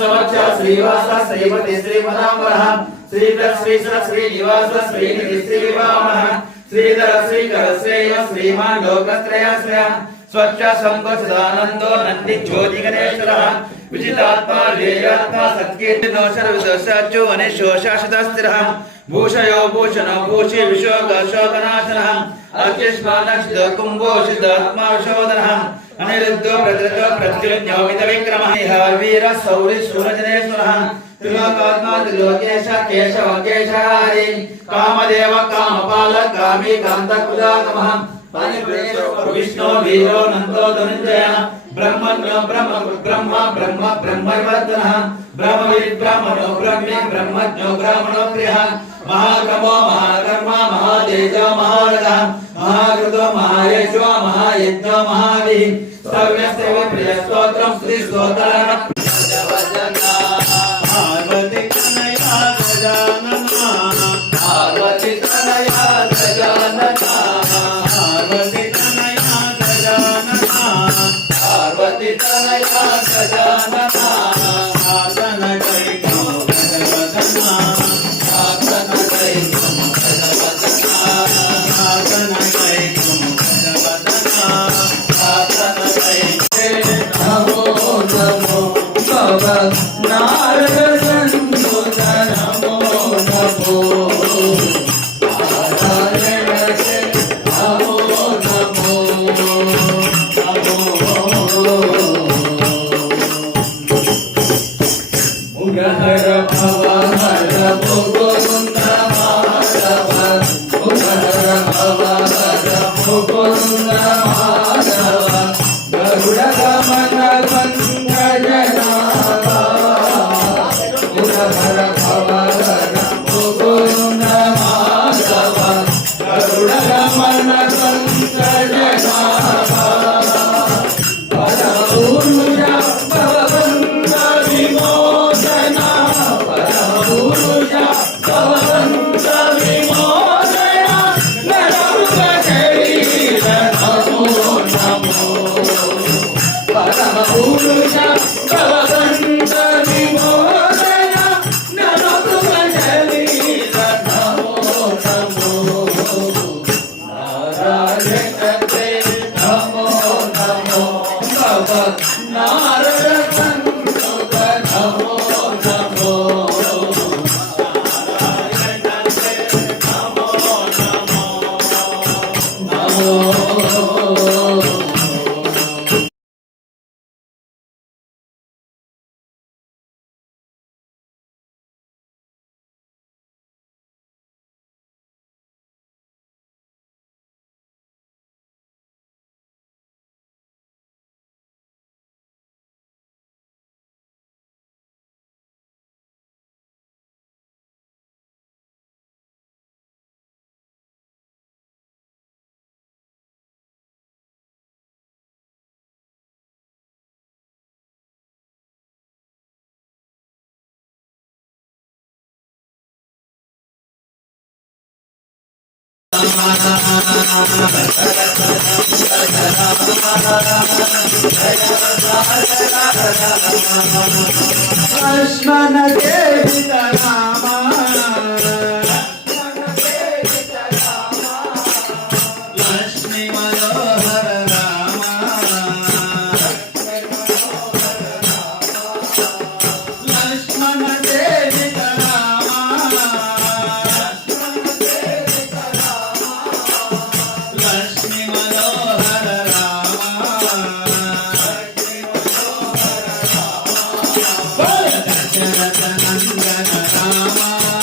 समक्ष श्रीवास श्रीमती श्रीमदांबरः श्रीधर श्रीश्वर श्रीनिवास श्रीनिधि श्रीवामः श्रीधर श्रीकर श्रेय श्रीमान लोकत्रयाश्रय स्वच्छ संपदानंदो नंदि ज्योति गणेश्वरः विजितात्मा लेयात्मा सत्कीर्ति नोशर विदर्शाचो अनिशोषाशतस्थिरः भूषयो भूषणो भूषि विशोकशोकनाशनः अत्युष्मानक्षित कुम्भोषितात्मा विशोधनः अनिरुद्धो प्रकृतो प्रत्युन्यो विक्रमः वीर सौरि सूरजनेश्वरः त्रिलोकात्मा त्रिलोकेश केशव केशहारी कामदेव कामपाल कामी कांतकुलागमः विष्णु वीरो नंदो धनंजय ब्रह्मण्यो ब्रह्म ब्रह्मवर्धनः ब्रह्मविद् ब्रह्मणो ब्रह्मे ब्रह्मज्ञो ब्राह्मणो प्रियः महाकमो महाकर्मा महातेजो महारथः महाकृतो महायशो महायज्ञो महावीः सर्वस्य प्रिय स्तोत्रं श्री स्तोत्रः पार्वती तनया गजानना पार्वती तनया गजानना पार्वती तनया गजानना पार्वती तनया गजानना आसन कैको गजवदना आसन कैको गजवदना आसन कैको गजवदना आसन कैके नमो नमो बाबा नारद संतोष नमो नमो नारायण से नमो नमो मुगहर भवहर मुकुंद माधव मुगहर भवहर मुकुंद माधव गरुड़ गमन पंकज नाभा मुगहर भवहर मुकुंद माधव गरुड़ गमन पंकज नाभा परमपुरुषा भवबन्ध विमोचना परमपुरुषा भवबन्ध विमोचना नररुग शरीर नमो नमो परमपुरुषा भवबन्ध विमोचना नररुग शरीर नमो नमो नारायण ते नमो नमो नारद संतोष नमो नमो नारायण ते नमो नमो नमो लक्ष्मण देवित रामा लक्ष्मी मनोहर रामा लक्ष्मण देवित रामा लक्ष्मी मनोहर रामा दशरथ नंदन रामा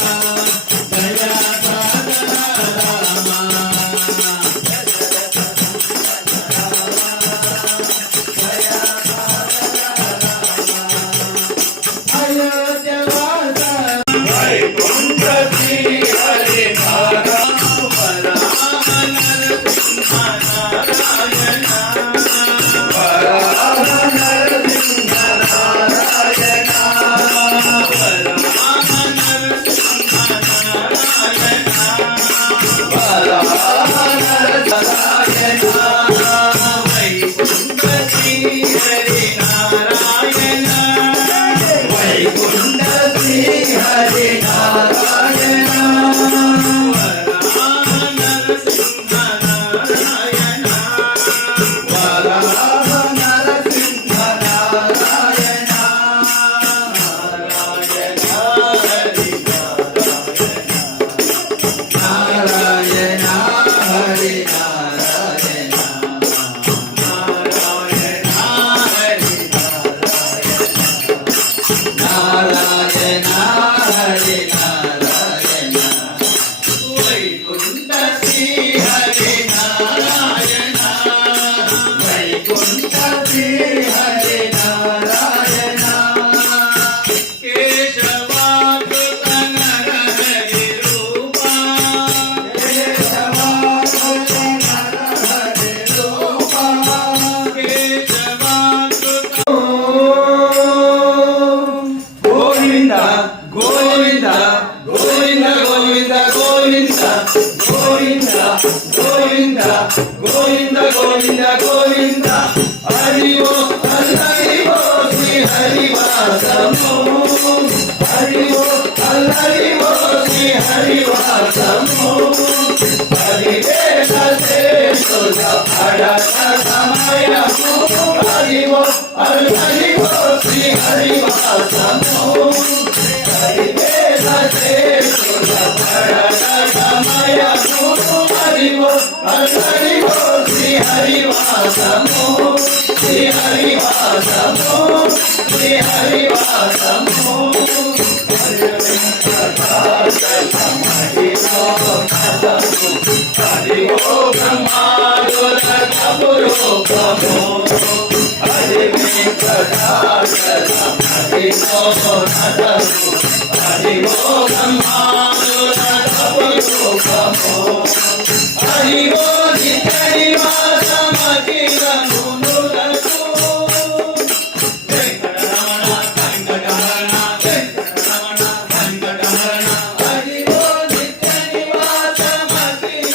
వైకుంఠ శ్రీ హరి నారాయణ గోవింద గోవింద గోవింద హరి ఓ హరి ఓ శ్రీ హరివాసము హరి ఓ శ్రీ హరివాసము హరివేద శేషుల అడగ సమయము హరి ఓ శ్రీ హరివాసము హరివేద శేషుల అడగ సమయము హరి ఓ శ్రీ హరివాసము శ్రీ హరివాసము శ్రీ హరివాసము హరి ఓ బ్రహ్మాదుల కపురూపము హరి హరి ఓ బ్రహ్మాదుల కపురూపము హరి ఓ నివాసమఖిలమునులకు వెంకటరమణ వెంకటరమణ వెంకటరమణ వెంకటరమణ హరి ఓ నిత్య నివాసమఖిలమునులకు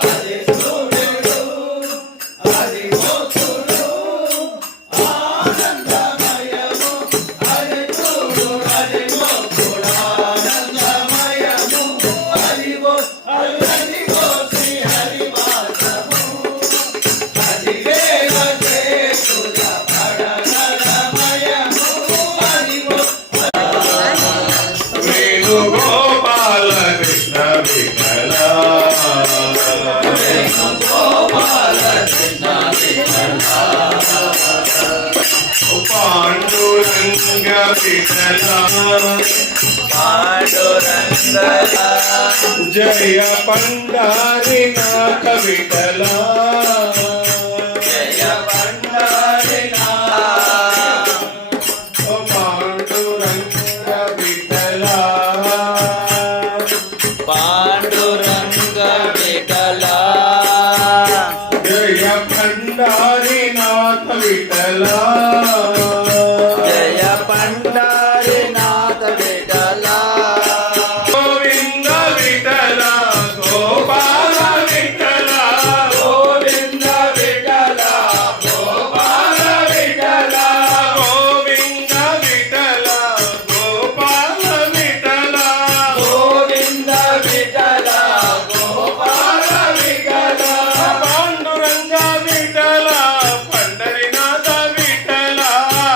హరి సూర్యుడు హరి మోక్షుడు ఆనందమయము హరి చూడు హరి మోక్షుడు ఆనందమయము హరి ఓ గోపాల కృష్ణ విఠల గోపాల కృష్ణ విఠల పాండురంగ విఠల పాండురంగ జయ పండారినాథ విఠల జయ పండారినాథ పాండురంగ విఠల పాండురంగ విఠల జయ పండారినాథ విఠల జయ పండారినాథ విఠల గోవింద విఠల గోపాల విఠల గోవింద విఠల గోపాల విఠల గోవింద విఠల గోపాల విఠల గోవింద విఠల గోపాల విఠల పాండురంగ విఠల పండరినాథ విఠల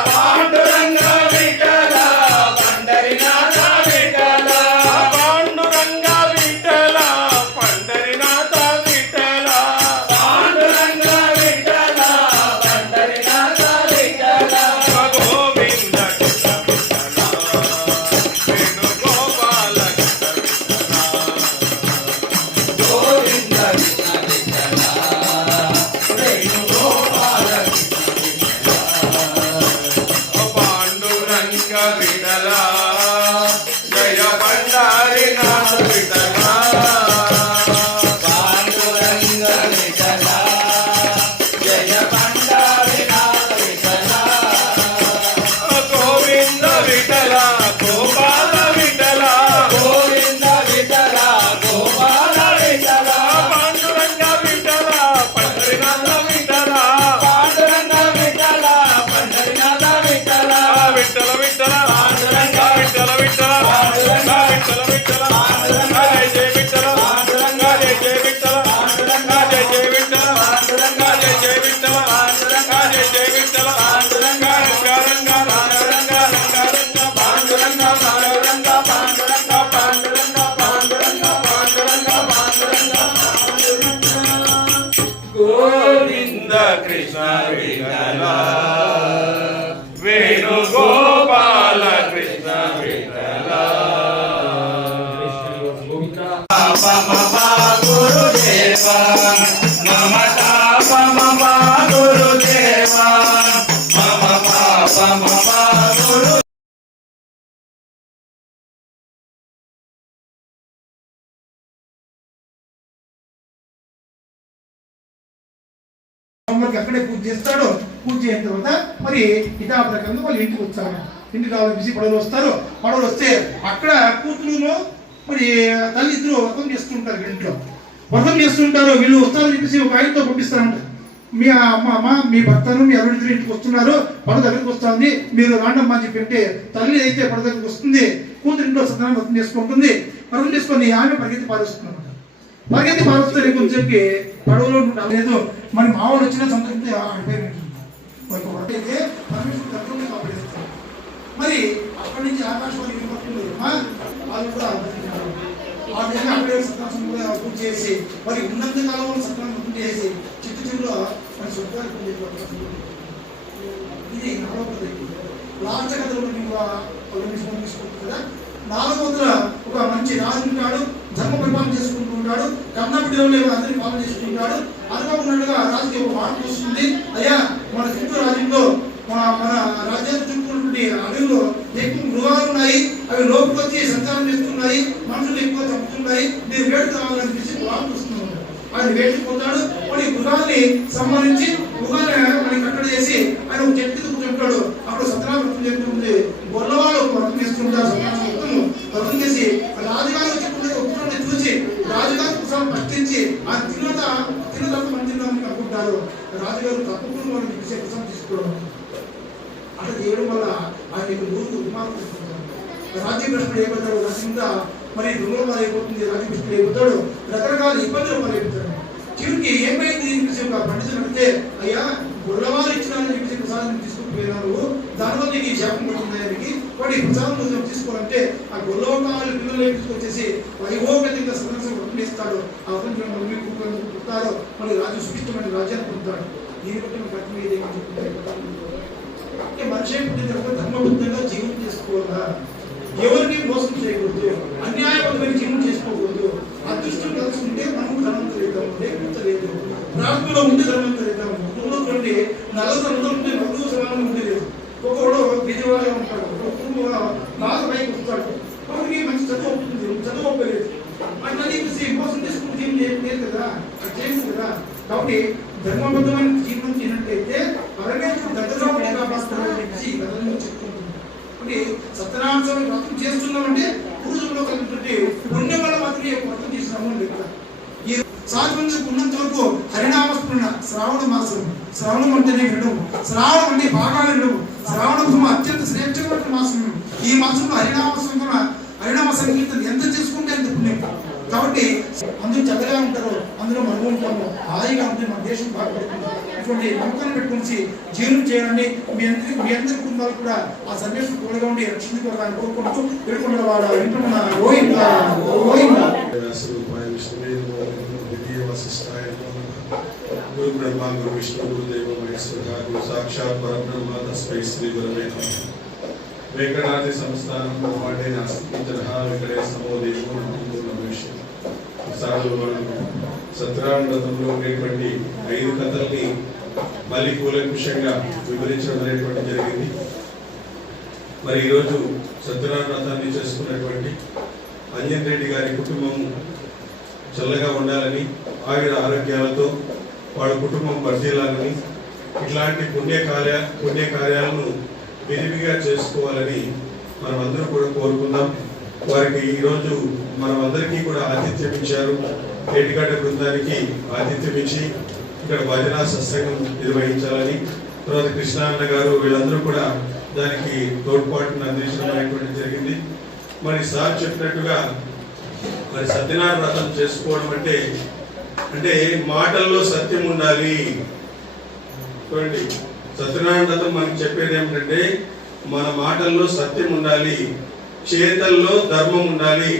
పాండురంగ విఠల పండరినాథ విఠల పాండురంగ విఠల పండరినాథ విఠల పాండురంగ విఠల పండరినాథ విఠల గోవింద వేణుగోపాల గోవింద విఠల వేణుగోపాల పాండురంగ విఠల జయ పండారినాథ విఠల పాండురంగ విఠల జయ పండారినాథ విఠల గోవింద విఠల గోపాల విఠల గోవింద విఠల గోపాల విఠల పాండురంగ విఠల పండరినాథ విఠల పాండురంగ విఠల పండరినాథ విఠల విఠల వేణుగోపాల కృష్ణ విఠల గురుదేవా మమ తాపమ గురుదేవా మమ పాపమ గురు అక్కడే పూజ చేస్తాడు. పూజ చేసిన తర్వాత మరి ఇదా ప్రకారంగా వాళ్ళు ఇంటికి వచ్చారు. ఇంటికి బిజీ పడవలు వస్తారు. పడవలు వస్తే అక్కడ కూతురు మరి తల్లి ఇద్దరు వ్రతం చేస్తుంటారు. ఇంట్లో వ్రతం చేస్తుంటారు. వీళ్ళు వస్తారని చెప్పేసి ఒక ఆయనతో పంపిస్తారంటారు. మీ అమ్మ మీ భర్తను మీ అల్లుడిద్దరు ఇంటికి వస్తున్నారు, పడ దగ్గరికి వస్తుంది, మీరు రాండమ్మా అని చెప్పి అంటే తల్లి అయితే పడ దగ్గరికి వస్తుంది. కూతురు ఇంట్లో సత్యనారాయణ వ్రతం చేసుకుంటుంది. వ్రతం చేసుకొని ఆమె పరిగెత్తి పారేస్తున్నారు. పరిగెత్తి పారేస్తే కొంచెంకి పడవలో లేదు. మరి మామూలు వచ్చిన సంతృప్తి అయితే పరమేశ్వరుడు దగ్గర కాపాడేస్తారు. మరి అక్కడి నుంచి ఆకాశవాణి వినపడుతుంది. వాళ్ళు కూడా ఆ విధంగా అక్కడే సత్యనారాయణ కూడా పూజ చేసి మరి ఉన్నంత కాలంలో సత్యనారాయణ పూజ చేసి చిట్టు చిరులో మరి స్వర్గానికి ఇది 4వ పద్ధతి. లాస్ట్ కథలో తీసుకుంటుంది కదా. 4వ ఒక మంచి రాజు ఉంటాడు, ధర్మ పరిపాలన చేసుకుంటూ ఉంటాడు, కన్నపిడిలో అందరినీ పాలన చేసుకుంటాడు. అనుకోకున్నట్టుగా రాజుకి ఒక మాట వస్తుంది, అయ్యా మన చుట్టూ రాజ్యంలో మన రాజ్యాన్ని చుట్టూటువంటి అడవిలో ఎక్కువ మృగాలు ఉన్నాయి, అవి లోపుకి వచ్చి సంచారం చేస్తున్నాయి, మనుషులు ఎక్కువ చంపుతున్నాయి, మీరు వేటు కావాలని చెప్పేసి మాట వస్తున్నాడు. ఆయన వేటుకుపోతాడు. మరి మృగాన్ని సంబంధించి మృగాన్ని మరి కట్టడి చేసి ఆయన ఒక చెట్టు కూర్చుంటాడు. అప్పుడు సత్యనారాయణ వ్రతం చెప్తుంది. గొల్లవాళ్ళు వ్రతం చేస్తుంటారు. సత్యనారాయణ వ్రతం చేసి రాజుగారు వచ్చి చూసి రాజుగారు కుసాలు పట్టించి ఆ తిన్న తర్వాత మంచి అనుకుంటారు. రాజుగారు తప్పకుండా మనం చూసే కుసం తీసుకోవడం అట్లా చేయడం వల్ల ఆయన ఊరికి ఉన్మార్గం రాజ్యభ్రష్టుడు అయిపోతాడు. రాజ్యంగా మరి దొంగల పాలు అయిపోతుంది, రాజ్యభ్రష్టుడు అయిపోతాడు, రకరకాల ఇబ్బందులు పాలైపోతాడు. చివరికి ఏమైంది పండితులు అడిగితే, అయ్యా గొల్లవారు ఇచ్చిన చెప్పేసి ప్రసాదం తీసుకుంటున్నావు, దానివల్ల నీకు ఈ శాపం పడుతుంది. వాడి ప్రసాదం తీసుకోవాలంటే ఆ గొల్లవాళ్ళు పిల్లలు తీసుకొచ్చేసి వైభోగంగా సందర్శనం పంపిస్తాడు. ఆ మమ్మీ పుడతారు, మళ్ళీ రాజు సుభిష్టమైన రాజ్యాన్ని పొందుతాడు. దీని బట్టి ప్రతి మీద అంటే మనిషి పుట్టిన తర్వాత ధర్మబద్ధంగా జీవనం చేసుకోవాలా, ఎవరిని మోసం చేయకూడదు, అన్యాయబద్ధమైన జీవనం చేసుకోకూడదు. అదృష్టం కలుసుకుంటే మనకు ధర్మంతరిద్దాము, లేకపోతే ప్రార్థనలో ఉంటే ధర్మంతరిద్దాము. చూడండి, 40 ఉంటే 4 సమానం ఉండలేదు. ఒక్కొక్కడు బీదవాడిగా ఉంటాడు, ఒక్కొక్క బాగా పైకి వస్తాడు. ఒకరికి మంచి చదువు అవుతుంది, చదువు అవ్వలేదు. అట్లా చెప్పేసి మోసం చేసుకుంటే లేదు కదా, అది చేయదు కదా. కాబట్టి ధర్మబద్ధమైన జీవనం చేయనట్లయితే పరమేశ్వరుడు దగ్గరగా ఉంటే కాపాడుతారని చెప్పి గతంలో చెప్తుంటుంది. అంటే సత్యనారాయణ వ్రతం చేస్తున్నామంటే పూజల్లో కలిగినటువంటి పుణ్యం వల్ల మాత్రమే వ్రతం చేసినాము లెక్క. ఈ సాధువులకు ఉన్నంత వరకు హరినామస్మరణ, శ్రావణ మాసం, శ్రావణం అంటేనే వినడం, శ్రావణం అంటే బాగా వినడం, శ్రావణ అత్యంత శ్రేష్టమైన మాసం. ఈ మాసంలో హరినామ సంకీర్తన ఎంత చేసుకుంటే అంత పుణ్యం. కాబట్టి అందరూ చక్కగా ఉంటారు, అందులో మనం ఉంటాము, హాయిగా ఉంటే మన దేశం బాగుపడుతుంది. ఇటువంటి నమ్మకాన్ని పెట్టుకుని జీవనం చేయాలని మీ అందరి కుటుంబాలు కూడా ఆ సందేశం తోడుగా ఉండి రక్షించుకోవాలని కోరుకుంటూ పెట్టుకున్న వాడు వింటున్న గోవిందా గోవిందా. గురు బ్రహ్మ గురు విష్ణు గురుదేవ మహేశ్వర గురు సాక్షాత్ పరబ్రహ్మ తస్మై శ్రీ గురవే నమః. వెంకటాద్రి సంస్థానం వాడే నాస్తించన వెంకటేశ నమో దేవో నమో నమేశ్వర. సత్యనారాయణ వ్రతంలో ఉండేటువంటి 5 కథల్ని మళ్ళీ కూలంకుషంగా వివరించడం అనేటువంటి జరిగింది. మరి ఈరోజు సత్యనారాయణ వ్రతాన్ని చేసుకున్నటువంటి అంజన్ రెడ్డి గారి కుటుంబం చల్లగా ఉండాలని, ఆయుర ఆరోగ్యాలతో వాళ్ళ కుటుంబం వర్ధిల్లాలని, ఇట్లాంటి పుణ్యకార్యాలను విరివిగా చేసుకోవాలని మనం అందరూ కూడా కోరుకుందాం. వారికి ఈరోజు మనం అందరికీ కూడా ఆతిథ్యం ఇచ్చారు. ఏటిగడ్డ బృందానికి ఆతిథ్యం ఇచ్చి ఇక్కడ భజన సత్సంగం నిర్వహించాలని, తర్వాత కృష్ణాన్న గారు వీళ్ళందరూ కూడా దానికి తోడ్పాటును అందించడం అనేటువంటి జరిగింది. మరి సార్ చెప్పినట్టుగా మరి సత్యనారాయణ వ్రతం చేసుకోవడం అంటే మాటల్లో సత్యం ఉండాలి. చూడండి, సత్యనారాయణ వ్రతం మనకి చెప్పేది ఏమిటంటే మన మాటల్లో సత్యం ఉండాలి, చేతల్లో ధర్మం ఉండాలి,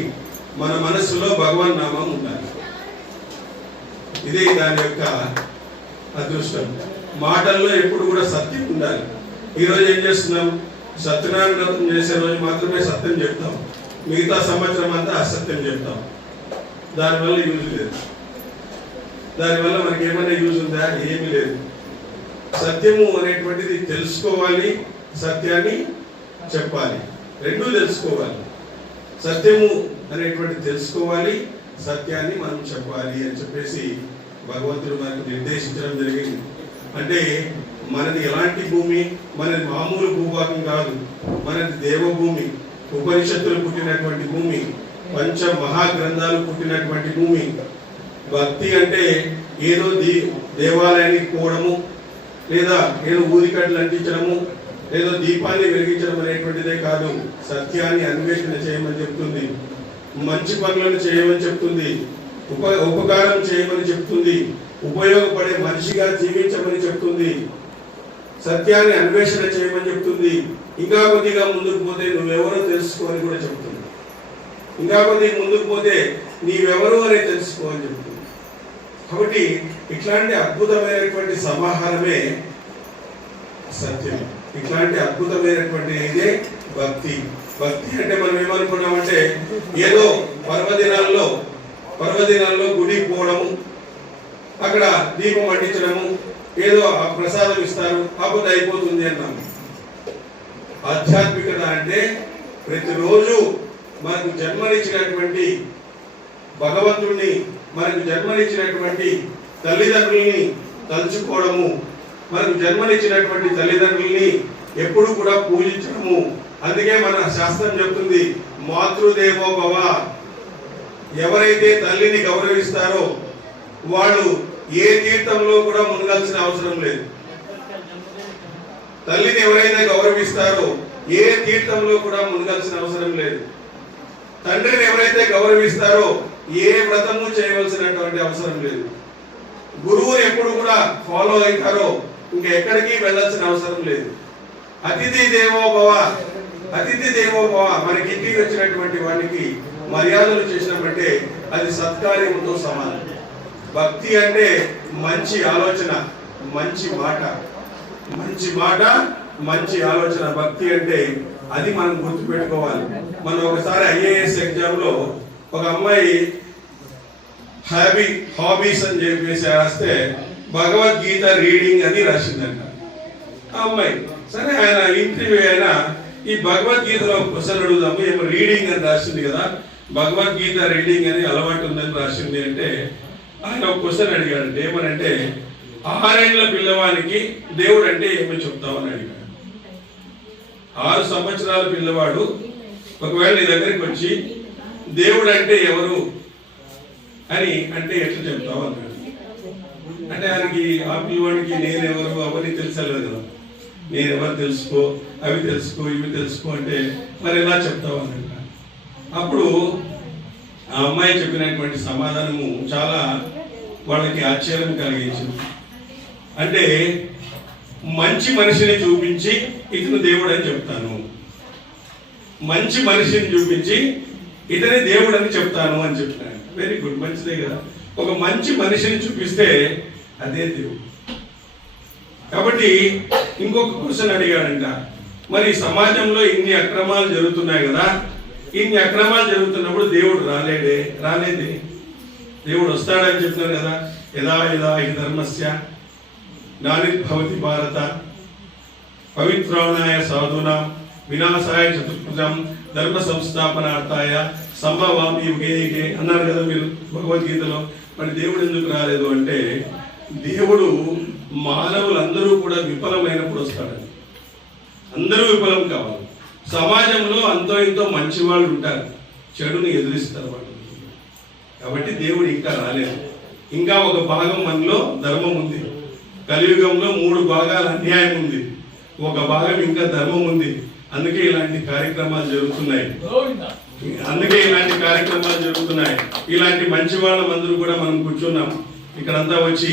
మన మనసులో భగవన్ నామం ఉండాలి. ఇదే దాని యొక్క అదృష్టం. మాటల్లో ఎప్పుడు కూడా సత్యం ఉండాలి. ఈరోజు ఏం చేస్తున్నాం, సత్యనారాయణ వ్రతం చేసే రోజు మాత్రమే సత్యం చెప్తాం, మిగతా సంవత్సరం అంతా అసత్యం చెప్తాం. దానివల్ల యూజ్ లేదు. దానివల్ల మనకి ఏమైనా యూజ్ ఉందా? ఏమీ లేదు. సత్యము అనేటువంటిది తెలుసుకోవాలి, సత్యాన్ని చెప్పాలి, రెండూ తెలుసుకోవాలి. సత్యము అనేటువంటిది తెలుసుకోవాలి, సత్యాన్ని మనం చెప్పాలి అని చెప్పేసి భగవంతుడు మనకు నిర్దేశించడం జరిగింది. అంటే మనది ఎలాంటి భూమి? మనది మామూలు భూభాగం కాదు, మనది దేవభూమి, ఉపనిషత్తులు పుట్టినటువంటి భూమి, పంచ మహాగ్రంథాలు పుట్టినటువంటి భూమి. భక్తి అంటే ఏదో దేవాలయానికి పోవడము, లేదా ఏదో ఊరికట్లు అంటించడము, ఏదో దీపాన్ని వెలిగించడం అనేటువంటిదే కాదు. సత్యాన్ని అన్వేషణ చేయమని చెప్తుంది, మంచి పనులను చేయమని చెప్తుంది, ఉపకారం చేయమని చెప్తుంది, ఉపయోగపడే మనిషిగా జీవించమని చెప్తుంది, సత్యాన్ని అన్వేషణ చేయమని చెప్తుంది. ఇంకా కొద్దిగా ముందుకు పోతే నువ్వెవరో తెలుసుకోని కూడా చెప్తుంది. ఇంకా కొద్దిగా ముందుకు పోతే నీవెవరు అనే తెలుసుకో అని చెప్తుంది. కాబట్టి ఇట్లాంటి అద్భుతమైనటువంటి సమాహారమే సత్యం. ఇట్లాంటి అద్భుతమైనటువంటి ఇదే భక్తి. భక్తి అంటే మనం ఏమనుకున్నామంటే ఏదో పర్వదినాల్లో గుడికి పోవడము, అక్కడ దీపం అంటించడము, ఏదో ప్రసాదం ఇస్తారు, అప్పుడు అయిపోతుంది అన్నాము. ఆధ్యాత్మికత అంటే ప్రతిరోజు మనకు జన్మనిచ్చినటువంటి భగవంతుడిని, మనకు జన్మనిచ్చినటువంటి తల్లిదండ్రుల్ని తలుచుకోవడము, మనకు జన్మనిచ్చినటువంటి తల్లిదండ్రుల్ని ఎప్పుడు కూడా పూజించడము. అందుకే మన శాస్త్రం చెప్తుంది, మాతృదేవో భవ. ఎవరైతే తల్లిని గౌరవిస్తారో వాళ్ళు ఏ తీర్థంలో కూడా మునగాల్సిన అవసరం లేదు. తల్లిని ఎవరైతే గౌరవిస్తారో ఏ తీర్థంలో కూడా మునగాల్సిన అవసరం లేదు. తండ్రిని ఎవరైతే గౌరవిస్తారో ఏ వ్రతము చేయవలసినటువంటి అవసరం లేదు. గురువుని ఎప్పుడు కూడా ఫాలో అవుతారో ఇంకా ఎక్కడికి వెళ్ళాల్సిన అవసరం లేదు. అతిథి దేవో భవ. అతిథి దేవో భవ. మనకి ఇంటికి వచ్చినటువంటి వాడికి మర్యాదలు చేసినామంటే అది సత్కార్యంతో సమానం. భక్తి అంటే మంచి ఆలోచన, మంచి మాట, మంచి ఆలోచన. భక్తి అంటే అది మనం గుర్తుపెట్టుకోవాలి. మనం ఒకసారి ఐఏఎస్ ఎగ్జామ్ లో ఒక అమ్మాయి హాబీస్ అని చెప్పేసి రాస్తే భగవద్గీత రీడింగ్ అని రాసిందంట ఆ అమ్మాయి. సరే, ఆయన ఇంటర్వ్యూ అయినా ఈ భగవద్గీతలో క్వశ్చన్ అడుగుదాము, ఏమో రీడింగ్ అని రాసింది కదా, భగవద్గీత రీడింగ్ అని అలవాటు ఉందని రాసింది అంటే ఆయన ఒక క్వశ్చన్ అడిగాడంటే ఏమనంటే 6 ఏళ్ల పిల్లవానికి దేవుడు అంటే ఏమో చెప్తామని అడిగాడు. 6 సంవత్సరాల పిల్లవాడు ఒకవేళ నీ దగ్గరికి వచ్చి దేవుడు అంటే ఎవరు అని అంటే ఎట్లా చెప్తావు అన్నాడు. అంటే ఆయనకి ఆ పిల్లవాడికి నేనెవరు అవన్నీ తెలుసలేదు కదా, నేనెవరు తెలుసుకో, అవి తెలుసుకో, ఇవి తెలుసుకో అంటే మరి ఎలా చెప్తావు అన్నాడు. అప్పుడు ఆ అమ్మాయి చెప్పినటువంటి సమాధానము చాలా వాళ్ళకి ఆశ్చర్యం కలిగించింది. అంటే మంచి మనిషిని చూపించి ఇతను దేవుడు అని చెప్తాను, మంచి మనిషిని చూపించి ఇతని దేవుడు అని చెప్తాను అని చెప్తాను. వెరీ గుడ్, మంచిదే కదా. ఒక మంచి మనిషిని చూపిస్తే అదే దేవుడు. కాబట్టి ఇంకొక క్వశ్చన్ అడిగాడంట, మరి సమాజంలో ఇన్ని అక్రమాలు జరుగుతున్నాయి కదా, ఇన్ని అక్రమాలు జరుగుతున్నప్పుడు దేవుడు రాలేదే. దేవుడు వస్తాడని చెప్తున్నారు కదా, యదా యదా హి ధర్మస్య గ్లానిర్భవతి భారత పవిత్రాణాయ సాధూనాం వినాశాయ చతుర్భుజం ధర్మ సంస్థాపనార్థాయ సంభవామి యుగే యుగే అన్నారు కదా మీరు భగవద్గీతలో. మరి దేవుడు ఎందుకు రాలేదు అంటే దేవుడు మానవులందరూ కూడా విఫలమైనప్పుడు వస్తాడని. అందరూ విఫలం కావాలి. సమాజంలో అంతో ఇంతో మంచి వాళ్ళు ఉంటారు, చెడుని ఎదురిస్తారు వాళ్ళు. కాబట్టి దేవుడు ఇంకా రాలేదు. ఇంకా ఒక భాగం మనలో ధర్మం ఉంది. కలియుగంలో 3 భాగాల అన్యాయం ఉంది, ఒక భాగం ఇంకా ధర్మం ఉంది. అందుకే ఇలాంటి కార్యక్రమాలు జరుగుతున్నాయి. ఇలాంటి మంచి వాళ్ళమందరూ కూడా మనం కూర్చున్నాం. ఇక్కడంతా వచ్చి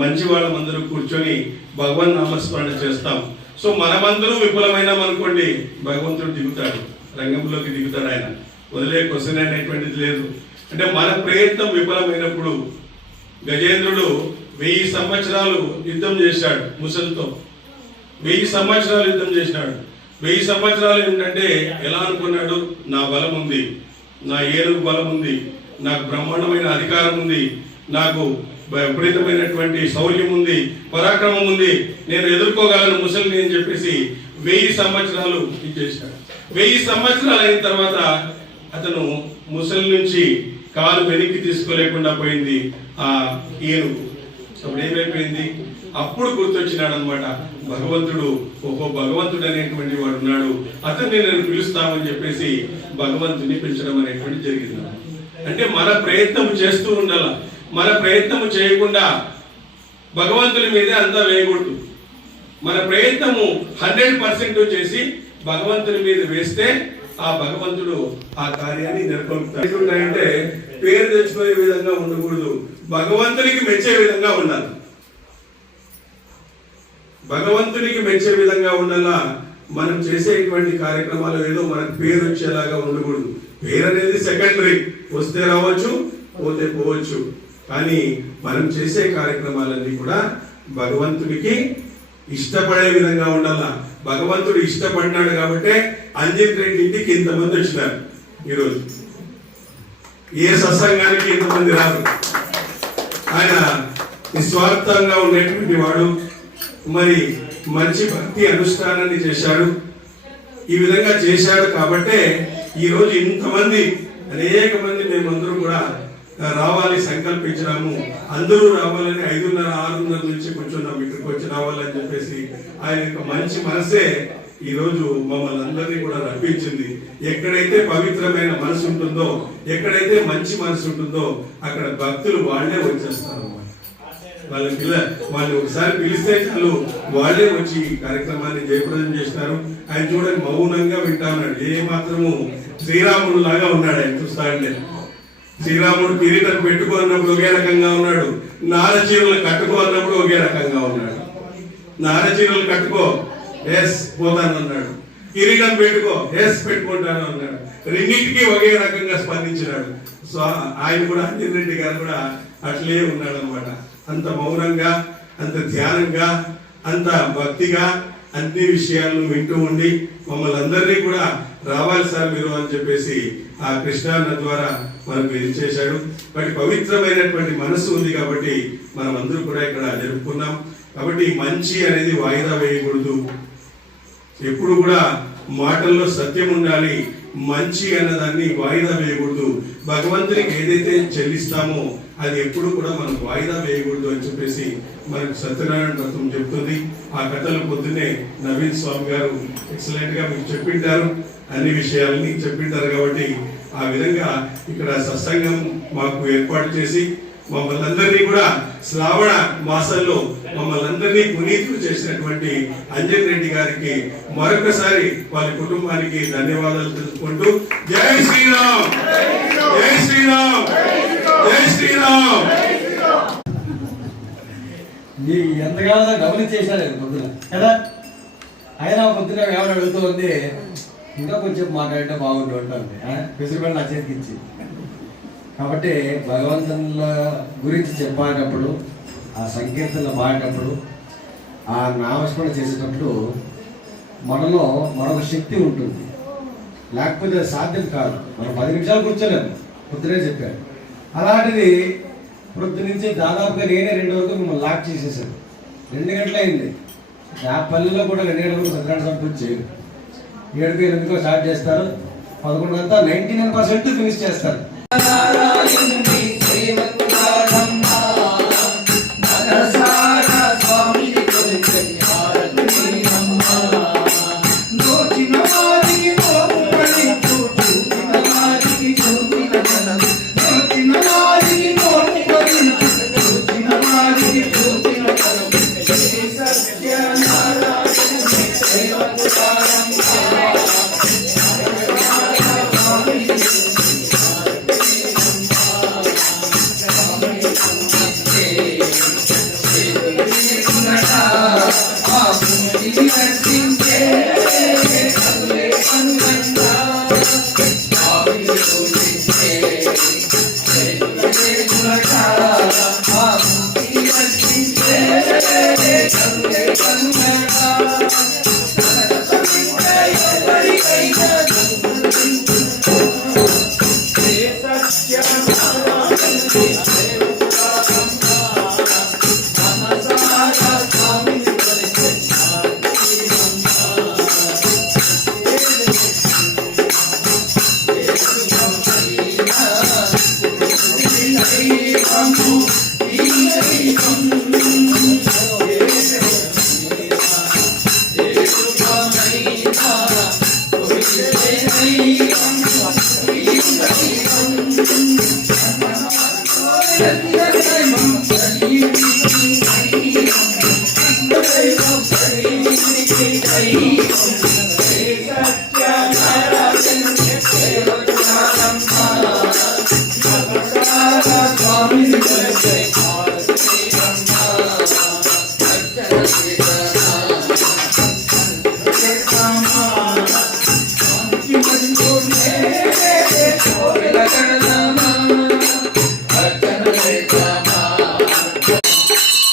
మంచి వాళ్ళమందరూ కూర్చొని భగవన్ నామస్మరణ చేస్తాం. సో మనమందరూ విఫలమైనాం అనుకోండి, భగవంతుడు దిగుతాడు, రంగంలోకి దిగుతాడు. ఆయన వదిలే క్వశ్చన్ అనేటువంటిది లేదు. అంటే మన ప్రయత్నం విఫలమైనప్పుడు గజేంద్రుడు 1000 సంవత్సరాలు యుద్ధం చేశాడు ముసలితో. 1000 సంవత్సరాలు యుద్ధం చేసినాడు. 1000 సంవత్సరాలు ఏంటంటే ఎలా అనుకున్నాడు, నా బలం ఉంది, నా ఏనుగు బలం ఉంది, నాకు బ్రహ్మాండమైన అధికారం ఉంది, నాకు విపరీతమైనటువంటి శౌర్యం ఉంది, పరాక్రమం ఉంది, నేను ఎదుర్కోగలను ముసలిని అని చెప్పేసి 1000 సంవత్సరాలు ఇచ్చేశాడు. 1000 సంవత్సరాలు అయిన తర్వాత అతను ముసలి నుంచి కాలు వెనక్కి తీసుకోలేకుండా పోయింది ఆ ఏనుగు. అప్పుడు ఏమైపోయింది, అప్పుడు గుర్తొచ్చినాడు అనమాట, భగవంతుడు, ఓహో భగవంతుడు అనేటువంటి వాడు ఉన్నాడు, అతన్ని నేను పిలుస్తామని చెప్పేసి భగవంతుని పిలిచడం అనేటువంటి జరిగింది. అంటే మన ప్రయత్నం చేస్తూ ఉండాల, మన ప్రయత్నం చేయకుండా భగవంతుని మీదే అంతా వేయకూడదు. మన ప్రయత్నము 100% చేసి భగవంతుని మీద వేస్తే ఆ భగవంతుడు ఆ కార్యాన్ని నెరవేరుస్తాడు. అంటే పేరు తెచ్చుకునే విధంగా ఉండకూడదు, భగవంతునికి మెచ్చే విధంగా ఉండాలి. భగవంతునికి మెచ్చే విధంగా ఉండాలా. మనం చేసేటువంటి కార్యక్రమాలు ఏదో మనకు పేరు వచ్చేలాగా ఉండకూడదు. పేరు అనేది సెకండరీ, వస్తే రావచ్చు, పోతే పోవచ్చు. కానీ మనం చేసే కార్యక్రమాలన్నీ కూడా భగవంతునికి ఇష్టపడే విధంగా ఉండాలా. భగవంతుడు ఇష్టపడినాడు కాబట్టి అంజన్ రెడ్డి ఇంటికి ఇంతమంది వచ్చినారు. ఈరోజు ఏ సత్సంగానికి ఇంతమంది రారు. ఆయన నిస్వార్థంగా ఉండేటువంటి వాడు, మరి మంచి భక్తి అనుష్ఠానాన్ని చేశాడు. ఈ విధంగా చేశాడు కాబట్టే ఈరోజు ఇంతమంది, అనేక మంది మేమందరూ కూడా రావాలి సంకల్పించినాము. అందరూ రావాలని 5:30, 6:30 నుంచి కూర్చున్నాం, ఇక్కడికి వచ్చి రావాలని చెప్పేసి. ఆయన యొక్క మంచి మనసే ఈ రోజు మమ్మల్ని అందరినీ కూడా రప్పించింది. ఎక్కడైతే పవిత్రమైన మనసు ఉంటుందో, ఎక్కడైతే మంచి మనసు ఉంటుందో అక్కడ భక్తులు వాళ్ళే వచ్చేస్తారు. వాళ్ళు ఒకసారి పిలిస్తే చాలు, వాళ్ళే వచ్చి ఈ కార్యక్రమాన్ని జయప్రదం చేస్తారు. ఆయన చూడండి మౌనంగా వింటా ఉన్నాడు, ఏ మాత్రము శ్రీరాముడు లాగా ఉన్నాడు. ఆయన చూస్తా అంటే శ్రీరాముడు కిరీటం పెట్టుకున్నప్పుడు ఒకే రకంగా ఉన్నాడు, నారచీరలు కట్టుకున్నప్పుడు ఒకే రకంగా ఉన్నాడు. నారచీరలు కట్టుకో, ఎస్ పోతానన్నాడు. కిరీటం పెట్టుకో, ఎస్ పెట్టుకుంటాను అన్నాడు. రెండింటికి ఒకే రకంగా స్పందించినాడు. సో ఆయన కూడా, అంజన్ రెడ్డి గారు కూడా అట్లే ఉన్నాడు అనమాట. అంత మౌనంగా, అంత ధ్యానంగా, అంత భక్తిగా అన్ని విషయాలను వింటూ ఉండి మమ్మల్ని అందరినీ కూడా రావాలి సార్ మీరు అని చెప్పేసి ఆ కృష్ణాన్న ద్వారా మనకు ఇది చేశాడు. బట్ పవిత్రమైనటువంటి మనసు ఉంది కాబట్టి మనం అందరూ కూడా ఇక్కడ జరుపుకున్నాం. కాబట్టి మంచి అనేది వాయిదా వేయకూడదు. ఎప్పుడు కూడా మాటల్లో సత్యం ఉండాలి. మంచి అన్నదాన్ని వాయిదా వేయకూడదు. భగవంతునికి ఏదైతే చెల్లిస్తామో అది ఎప్పుడు కూడా మనం వాయిదా వేయకూడదు అని చెప్పేసి మనకు సత్యనారాయణ తత్వం చెప్తుంది. ఆ కథలు పొద్దున్నే నవీన్ స్వామి గారు ఎక్సలెంట్ గా మీకు చెప్పింటారు, అన్ని విషయాలని చెప్పింటారు. కాబట్టి ఆ విధంగా ఇక్కడ సత్సంగం మాకు ఏర్పాటు చేసి మమ్మల్ని అందరినీ కూడా శ్రావణ మాసంలో మమ్మల్ని అందరినీ పునీతులు చేసినటువంటి అంజన్ రెడ్డి గారికి మరొకసారి వాళ్ళ కుటుంబానికి ధన్యవాదాలు తెలుపుకుంటూ జై శ్రీరామ్, జై శ్రీరామ్, జై శ్రీరామ్. మీకు ఎంతగానో గమనించేశారు పొద్దున కదా. అయినా పొద్దున ఏమైనా అడుగుతూ ఉంది, ఇంకా కొంచెం మాట్లాడితే బాగుండు ఉంటుంది. పెసురుబడి నా చేతికి ఇచ్చి. కాబట్టి భగవంతుల గురించి చెప్పేటప్పుడు, ఆ సంకీర్తనలు పాడేటప్పుడు, ఆ నామస్మరణ చేసేటప్పుడు మనలో మరొక శక్తి ఉంటుంది. లేకపోతే అది సాధ్యం కాదు. మనం 10 నిమిషాలు కూర్చోలేము, పొద్దునే చెప్పాడు. అలాంటిది పొద్దు నుంచి దాదాపుగా నేనే 2 వరకు మిమ్మల్ని లాక్ చేసేసాను. 2 గంటలు అయింది. ఆ పల్లెలో కూడా 2 గంటల వరకు సత్యనారాయణ స్వామి పూజ చేయరు. 7కి 8కో స్టార్ట్ చేస్తారు, 11 అంతా 99% ఫినిష్ చేస్తారు.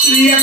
ప్రియ